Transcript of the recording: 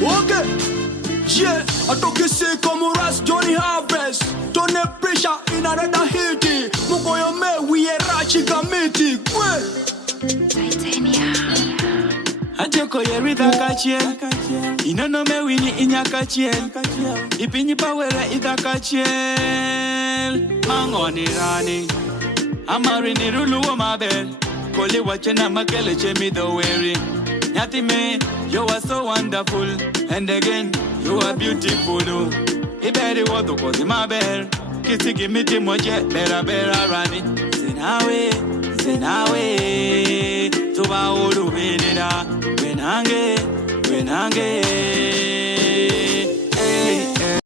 Okay. Yeah, I talk you say comme Ras Johnny Harvest. Don't have pressure in another Haiti. Mugoyo me we a rachi committee. Ajoko yerida kachie. Inono me wini inya kachie. Ipinyi pawela ita kachie. Mangoni rani. Amari ni rulu wa mabel. Koli wachena makele chemi do weary. Nyati me, you are so wonderful. And again, you are beautiful. Iberi wado kozi mabel. Kisi gimiti moje, bera rani. Zenawe. Tuba uru vinida. Wenange.